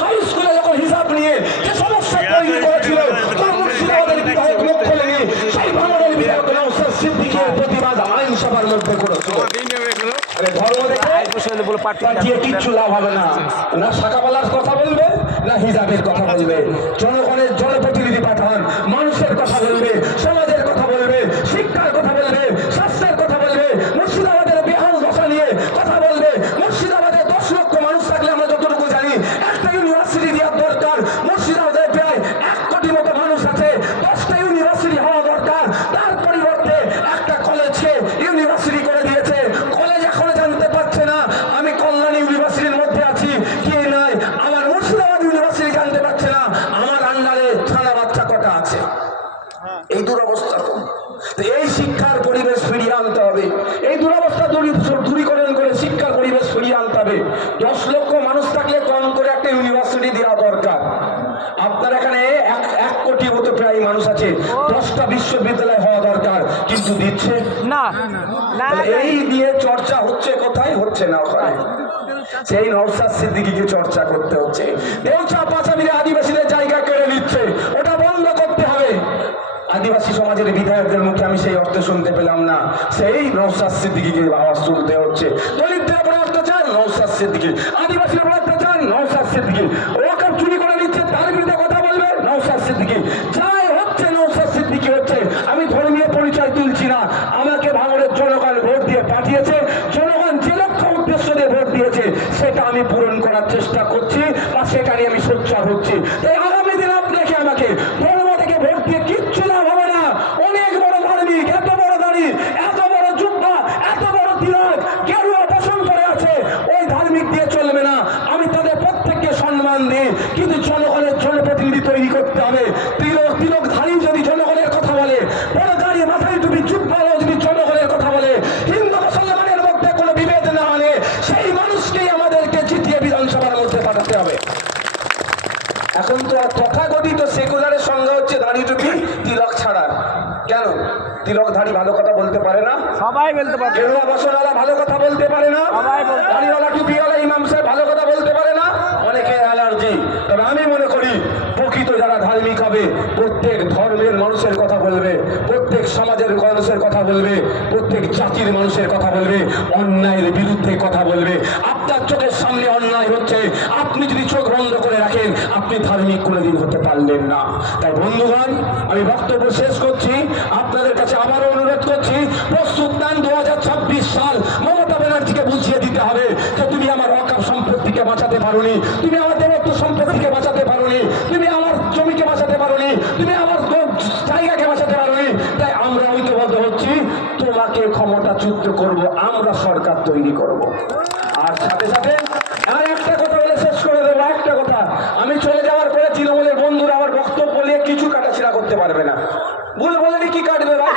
High স্কুলে যখন হিসাব নিয়ে যে সমস্যা তৈরি করেছিল মুর্শিদাবাদের বিধায়ক লক্ষ্য লেগে সেই ভাঙনের বিধায়ক নওশাদ সিদ্দিকীর প্রতিবাদ আইনসভার মধ্যে করেছিল। ধর্ম দেখে কিচ্ছু লাভ হবে না, না শাখাবালার কথা বলবে না হিজাবের কথা বলবে, জনগণের জনপ্রতিনিধি পাঠান, মানুষের কথা বলবে, সমাজের কথা বলবে, শিক্ষার কথা বলবে, স্বাস্থ্যের কথা বলবে, মুর্শিদাবাদের বেহাল দশা নিয়ে কথা বলবে। মুর্শিদাবাদে 10 লক্ষ মানুষ থাকলে আমরা যতটুকু জানি একটা ইউনিভার্সিটি দেওয়ার দরকার। মুর্শিদাবাদে প্রায় 1 কোটি মতো মানুষ আছে, 10টা ইউনিভার্সিটি হওয়া দরকার। তার পরিবর্তে একটা কলেজকে ইউনিভার্সিটি করে দিয়েছে। কলেজ এখনো জানতে পারছে না আমি কল্যাণ ইউনিভার্সিটির মধ্যে আছি কি নাই, আমার মুর্শিদাবাদ ইউনিভার্সিটি জানতে পারছে না আমার আন্ডারে থানা বাচ্চা কটা আছে। এই দুরবস্থা তো এই শিক্ষার পরিবেশ ফিরিয়ে আনতে হবে, এই দুরবস্থা দূরীকরণ করে শিক্ষার পরিবেশ ফিরিয়ে আনতে হবে। 10 লক্ষ মানুষ থাকলে কম করে একটা ইউনিভার্সিটি দেওয়া দরকার। আপনার এখানে 1 কোটি মতো প্রায় মানুষ আছে, 10টা বিশ্ববিদ্যালয় হওয়া দরকার, কিন্তু দিচ্ছে না। এই নিয়ে চর্চা হচ্ছে, কোথায় হচ্ছে না, ওখানে সেই নওশাদ সিদ্দিকীকে চর্চা করতে হচ্ছে। দেউচা পাঁচামিরে আদিবাসীদের জায়গা কেড়ে নিচ্ছে, ওটা বন্ধ করতে হবে। আদিবাসী সমাজের বিধায়কদের মুখে আমি সেই অর্থ শুনতে পেলাম না, সেই নওশাদ সিদ্দিকীকে আওয়াজ তুলতে হচ্ছে। দলিতদের উপর অত্যাচার নওশাদ সিদ্দিকী, আদিবাসীর উপর অত্যাচার নওশাদ সিদ্দিকী, ওয়াকফ চুরি করে নিচ্ছে তার বিরুদ্ধে কথা বলবে নওশাদ সিদ্দিকী। যাই হচ্ছে নওশাদ সিদ্দিকী হচ্ছে। আমি ধর্মীয় পরিচয় তুলছি না, আমাকে ভাঙড়ের জনগণ ভোট দিয়ে পাঠিয়েছে, জনগণ যে লক্ষ্য উদ্দেশ্য দিয়ে ভোট দিয়েছে সেটা আমি পূরণ করার চেষ্টা করছি বা সেটা নিয়ে আমি সোচ্চার হচ্ছি। তাই আগামী দিন আপনাকে আমাকে ধর্ম থেকে ভোট দিয়ে কিচ্ছু লাভ হবে না। অনেক বড় ধার্মিক, এত বড় দাড়ি, এত বড় জুব্বা, এত বড় তিলক গেরুয়া পোষণ করে আছে, ওই ধার্মিক দিয়ে চলবে না। আমি তাদের প্রত্যেককে সম্মান দিই, কিন্তু জনগণের জনপ্রতিনিধি তৈরি করতে হবে। তিলকধারী যদি জনগণের কথা বলে, বড় দাড়ি মাথায় টুপি জুব্বাও যদি জনগণের কথা বলে, হিন্দু মুসলমানের মধ্যে কোনো বিভেদ না মানে সেই মানুষকেই আমাদেরকে জিতিয়ে বিধানসভার মধ্যে পাঠাতে হবে। এখন তো আর তথাকথিত সেকুলারের সংজ্ঞা হচ্ছে দাড়ি টুপি তিলক ছাড়া। কেন? তিলকধারী ভালো কথা বলতে পারে না, সবাই বলতে পারে। গেরুয়া বসনওয়ালা ভালো কথা বলতে পারে না, দাড়িওয়ালা টুপিওয়ালা ইমাম সাহেব ভালো কথা বলতে পারে না, অনেকে অ্যালার্জি। তবে আমি মনে করি প্রকৃত যারা ধার্মিক হবে প্রত্যেক ধর্মের মানুষের কথা বলবে, প্রত্যেক সমাজের মানুষের কথা বলবে, প্রত্যেক জাতির মানুষের কথা বলবে, অন্যায়ের বিরুদ্ধে কথা বলবে। আপনার চোখের সামনে অন্যায় হচ্ছে, আপনি যদি চোখ বন্ধ করে রাখেন আপনি ধার্মিক কোনোদিন হতে পারলেন না। তাই বন্ধুগণ, আমি বক্তব্য শেষ করছি, আপনাদের কাছে আবারও অনুরোধ করছি, প্রস্তুত নেন। 2026 সাল মমতা ব্যানার্জিকে বুঝিয়ে দিতে হবে যে তুমি আমার ওয়াকফ সম্পত্তিকে বাঁচাতে পারোনি, তুমি আমার দেবত্ব সম্পত্তিকে বাঁচাতে পারোনি, তুমি আমার জমিকে বাঁচাতে পারোনি, তুমি আমার জায়গাকে বাঁচাতে পারোনি। তাই আমরা ঐক্যবদ্ধ হচ্ছি, তোমাকে ক্ষমতাচ্যুত করব, আমরা সরকার তৈরি করব। আর সাথে সাথে আর একটা কথা বলে শেষ করে দেবো, একটা কথা, আমি চলে যাওয়ার পরে তৃণমূলের বন্ধুরা আমার বক্তব্য নিয়ে কিছু কাটাছিড়া করতে পারবে না। ভুল বলেনি কি কাটবে ভাই?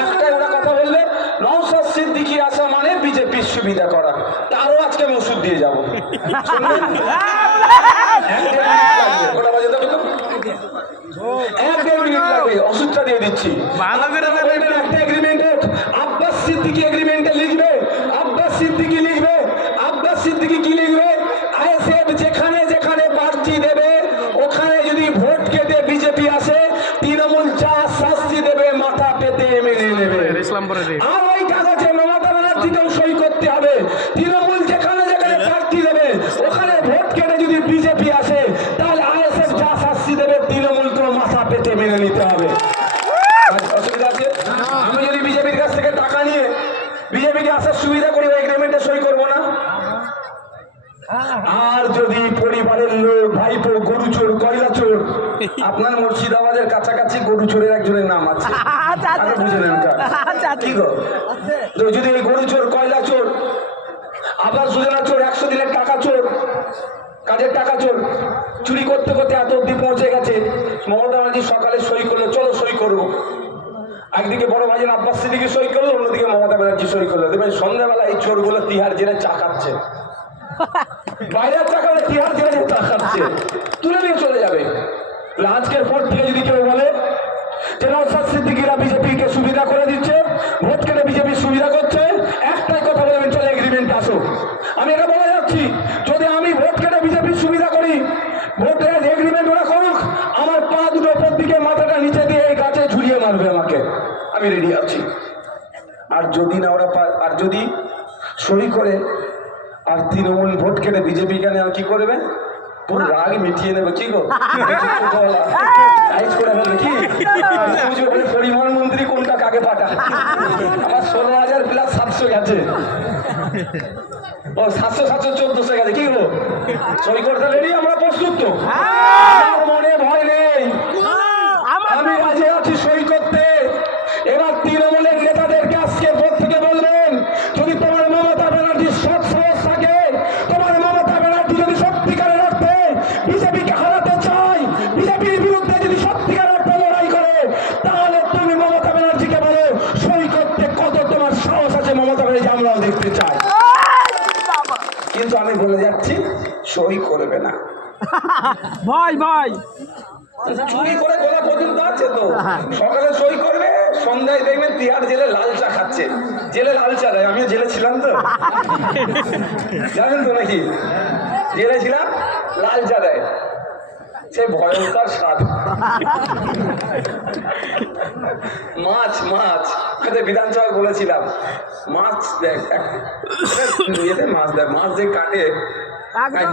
একটাই ওরা কথা বলবে নওশাদ সিদ্দিকী আসা মানে বিজেপির সুবিধা করা। তারও আজকে আমি ওষুধ দিয়ে যাবো। 1-1.5 মিনিট লাগবে, ওষুধটা দিয়ে দিচ্ছি। আব্বাস সিদ্দিকী এগ্রিমেন্টে লিখবে, আব্বাস সিদ্দিকী লিখবে, আব্বাস সিদ্দিকী কি লিখবে? আইএসএফ যেখানে যেখানে প্রার্থী দেবে ওখানে যদি ভোট কেটে বিজেপি আসে, তৃণমূল যা শাস্তি দেবে মাথা পেতে মেনে নেবে। আর ওই কাগজে মমতা ব্যানার্জিকেও সই করতে হবে। তৃণমূল যেখানে যেখানে প্রার্থী দেবে ওখানে ভোট কেটে যদি বিজেপি আসে, তাহলে আইএসএফ যা শাস্তি দেবে তৃণমূলকেও মাথা পেতে মেনে নিতে হবে। অসুবিধা আছে? আমি যদি বিজেপির কাছ থেকে টাকা নিয়ে বিজেপিকে আসার সুবিধা করি, ওই এগ্রিমেন্টে সই করবো না। আর যদি পরিবারের লোক, ভাইপো গরু চোর, কয়লা চোর, আপনার মুর্শিদাবাদের কাছাকাছি গরু চোরের একজনের নাম আছে, বুঝে নেন কি গো? তো যদি এই গরু চোর, কয়লা চোর, আবার সুজনা চোর, 100 দিনের টাকা চোর, কাজের টাকা চোর, চুরি করতে করতে এত অব্দি পৌঁছে গেছে, মমতা ব্যানার্জি সকালে সই করলো, চলো সই করবো। একদিকে বড় ভাইয়ের আব্বাস সিদ্দিকী সই করলো, অন্যদিকে মমতা ব্যানার্জি সই করলো। দেখবেন সন্ধ্যাবেলা এই চোরগুলো তিহার জেলে চা খাচ্ছে, বাইরের টাকা তিহার জেলে চা খাচ্ছে, তুলে নিয়ে চলে যাবে। আজকের পর থেকে যদি কেউ বলে যে নওশাদ সিদ্দিকীরা বিজেপিকে সুবিধা করে দিচ্ছে, ভোট কেটে বিজেপি সুবিধা করছে, একটাই কথা বলবেন, চলে এগ্রিমেন্ট আসো। আমি এটা বলে যাচ্ছি, যদি আমি ভোট কেটে বিজেপির সুবিধা করি ভোটের এগ্রিমেন্ট ওরা করুক, আমার পা দুটো ওপর দিকে মাথাটা নিচে দিয়ে এই গাছে ঝুলিয়ে মারবে আমাকে, আমি রেডি আছি। আর যদি না ওরা আর যদি সই করে আর তৃণমূল ভোট কেটে বিজেপি কেন আর কি করবে, পুরো রাগ মিটিয়ে নেবে। কি গো করে ফেলবে কি পরিবহন মন্ত্রী কোনটা কাকে পাঠা, আমার 16,000 প্লাস 700 গেছে, ও 700 1400 গেছে। কি গো সই করতে রেডি, আমরা প্রস্তুত তো, মনে ভয় নেই, আমি রাজি আছি সই করতে। এবার তৃণমূলের নেতাদেরকে আজকে ভোট থেকে বলবেন, যদি তোমার মমতা ব্যানার্জির সৎ সাহস থাকে, তোমার মমতা ব্যানার্জি যদি সত্যিকারের অর্থে বিজেপিকে হারাতে চায়, বিজেপির বিরুদ্ধে যদি সত্যিকারের অর্থে লড়াই করে, তাহলে তুমি মমতা ব্যানার্জিকে বলো সই করতে কত তোমার সাহস আছে। মমতা ব্যানার্জি আমরাও দেখতে চাই, কিন্তু আমি বলে যাচ্ছি সই করবে না। ভাই ভাই চুরি করে গোলা পর্যন্ত আছে তো, সকালে সই করবে, সন্ধ্যায় দেখবেন তিহার জেলে লাল চা খাচ্ছে। জেলে লাল চা দেয়, আমিও জেলে ছিলাম তো, জানেন তো নাকি, জেলে ছিলাম, লাল চা দেয়, সে ভয়ঙ্কর স্বাদ। মাছ মাছ বিধানসভায় বলেছিলাম, মাছ দেখ মাছ দেখ, মাছ যে কাটে,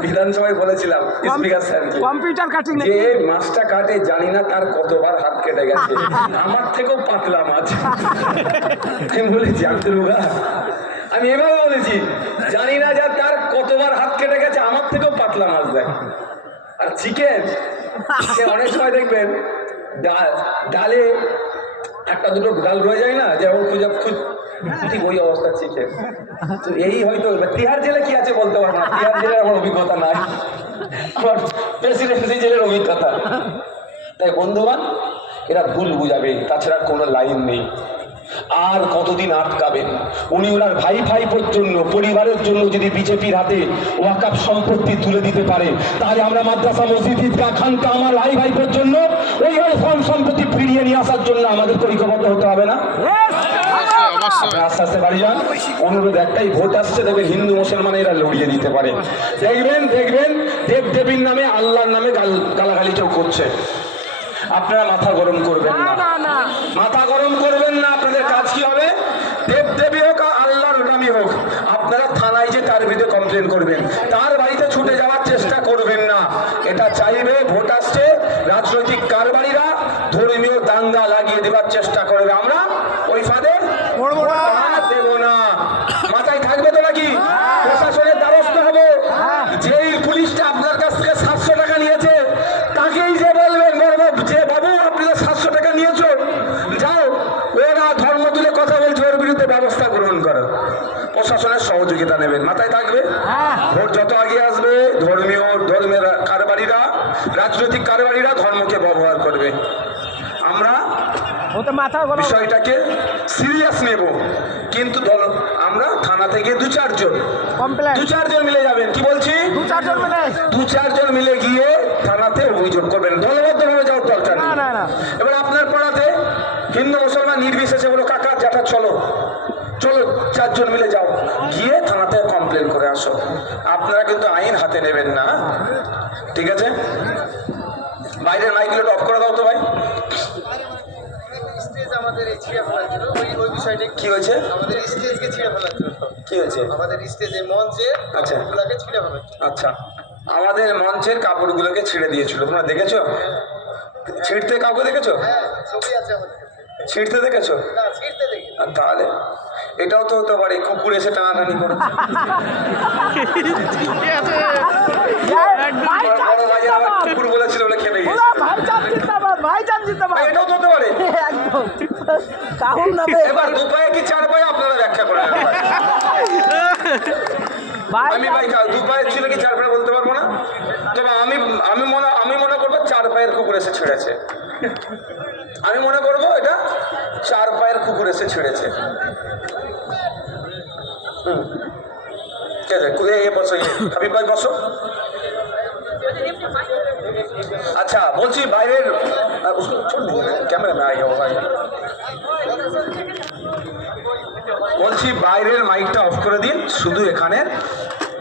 বিধানসভায় বলেছিলাম স্পিকার স্যারকে, কম্পিউটার কাটিং যে মাছটা কাটে জানি না তার কতবার হাত কেটে গেছে, আমার থেকেও পাতলা মাছ। আমি বলেছি আমি এভাবে বলেছি, জানি না যে তার কতবার হাত কেটে গেছে, আমার থেকেও পাতলা মাছ দেয়। আর চিকেন, সে অনেক সময় দেখবেন ডালে একটা দুটো ডাল রয়ে যায় না, যেমন ঠিক ওই অবস্থা চিকেন। তো এই হয়তো তিহার জেলে কি আছে বলতে পারবো না, তিহার জেলে আমার অভিজ্ঞতা নাই, আমার প্রেসিডেন্সি জেলের অভিজ্ঞতা। তাই বন্ধুবান, এরা ভুল বুঝাবে, তাছাড়া কোনো লাইন নেই। আর কতদিন আটকাবেন? উনি ওনার ভাই ভাইপোর জন্য, পরিবারের জন্য যদি বিজেপির হাতে ওয়াকফ সম্পত্তি তুলে দিতে পারে, তাহলে আমরা মাদ্রাসা, মসজিদ, ঈদগাহ, খানকা আমার ভাই ভাইপোর জন্য ওই সম্পত্তি ফিরিয়ে নিয়ে আসার জন্য আমাদের ঐক্যবদ্ধ হতে হবে না? আস্তে আস্তে বাড়ি যান। অনুরোধ একটাই, ভোট আসছে, দেখবেন হিন্দু মুসলমান এরা লড়িয়ে দিতে পারে। দেখবেন দেখবেন দেব দেবীর নামে, আল্লাহর নামে গালাগালি কেউ করছে, আপনারা মাথা গরম করবেন না, মাথা গরম করবেন না। আপনাদের কাজ কি হবে? দেব দেবী হোক আর আল্লাহর নামই হোক, আপনারা থানায় যে তার বিরুদ্ধে কমপ্লেন করবেন, তার বাড়িতে ছুটে যাওয়ার চেষ্টা করবেন না। এটা চাইবে, ভোট আসছে, রাজনৈতিক কারবারিরা ধর্মীয় দাঙ্গা লাগিয়ে দেওয়ার চেষ্টা করবে, আমরা ওই ফাঁদে দেব না। মাথায় থাকবে তো নাকি? প্রশাসনের দ্বারস্থ হবো। যেই পুলিশটা আপনার কাছ থেকে 700 টাকা নিয়েছে, তাকেই যে বলবেন যে বাবু আপনি তো 700 টাকা নিয়েছো, যাও, ওরা ধর্ম তুলে কথা বলছে, ওর বিরুদ্ধে ব্যবস্থা গ্রহণ করো। প্রশাসনের সহযোগিতা নেবেন, মাথায় থাকবে। ভোট যত আগে আসবে, ধর্মের কারবারিরা, রাজনৈতিক কারবারিরা ধর্মকে ব্যবহার করবে। আমরা বিষয়টাকে সিরিয়াস নেব, কিন্তু আমরা থানা থেকে 2-4 জন মিলে যাবেন। কি বলছি? 2-4 জন মিলে গিয়ে থানাতে অভিযোগ করবেন, দলবদ্ধভাবে যাওয়ার দরকার নেই। এবার আপনার পাড়াতে হিন্দু মুসলমান নির্বিশেষে বলো, কাকা জ্যাঠা চলো 4 জন মিলে যাও, গিয়ে থানাতে কমপ্লেন করে আসো। আপনারা কিন্তু আইন হাতে নেবেন না, ঠিক আছে? বাইরের মাইকগুলো অফ করে দাও তো ভাই। আমাদের এই ছিঁড়ে ফেলার জন্য ওই বিষয়টা কি হয়েছে? আমাদের স্টেজকে ছিঁড়ে ফেলার জন্য। কি হয়েছে? আমাদের স্টেজে মঞ্চে আচ্ছা ওগুলোকে ছিঁড়ে ফেলার জন্য। আচ্ছা, আমাদের মঞ্চের কাপড়গুলোকে ছিঁড়ে দিয়েছিল, তোমরা দেখেছো? ছিঁড়তে কাউকে দেখেছো? হ্যাঁ, ছবি আছে আমাদের। ছিঁড়তে দেখেছো? না, ছিঁড়তে দেখি। আর তাহলে এটাও তো হতে পারে কুকুর এসে টানাটানি করেছে। কুকুর বলেছিল বলে খেলে গেছে, এটাও তো হতে পারে। এবার 2 পায়ে কি 4 পায়ে আপনারা ব্যাখ্যা করেন। আমি ভাই 2 পায়ের ছিল কি 4 পায়ে বলতে পারবো না, তবে আমি মনে করবো 4 পায়ের কুকুর এসে ছেড়েছে। আমি মনে করবো এটা 4 পায়ের কুকুর এসে ছেড়েছে। হাবিব ভাই বসো। আচ্ছা বলছি, বাইরের ক্যামেরা में आई हो भाई, বলছি বাইরের মাইকটা অফ করে দিন, শুধু এখানে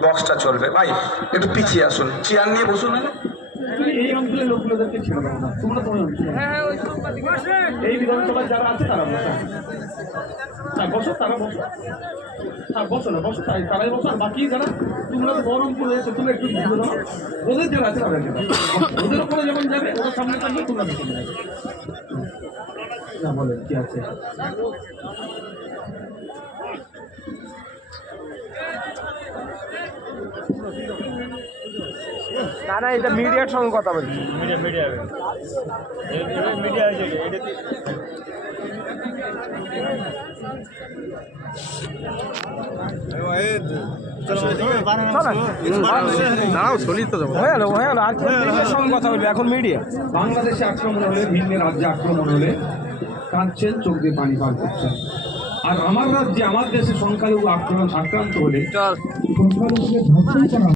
বক্সটা চলবে। ভাই একটু পিছিয়ে আসুন, চেয়ার নিয়ে বসুন। অ্যাকচুয়ালি এই অঞ্চলের লোকগুলোদেরকে ছেড়ে দেবো না, তোমরা তোমার অঞ্চলে এই বিধানসভায় যারা আছে তারা বসো, হ্যাঁ বসো, তারা বসো, হ্যাঁ বসো না বসো, তারাই বসো। আর বাকি যারা তোমরা বহরমপুর হয়েছে তোমরা একটু ঘুরে দাও, ওদের যারা আছে তাদেরকে দাও, ওদের ওপরে যখন যাবে ওদের সামনে থাকবে তোমরা পিছনে যাবে। না বলে কি আছে না না, এটা মিডিয়ার সঙ্গে কথা বলছি। হয়ে গেল আর মিডিয়ার সঙ্গে কথা বলবি, এখন মিডিয়া। বাংলাদেশে আক্রমণ হলে, ভিন্ন রাজ্যে আক্রমণ হলে কাঁদছেন, চোখ দিয়ে পানি পার করছেন। আর আমার রাজ্যে, আমার দেশে সংখ্যালঘু আক্রান্ত হলে সংখ্যালঘুকে ধর্ষণ করা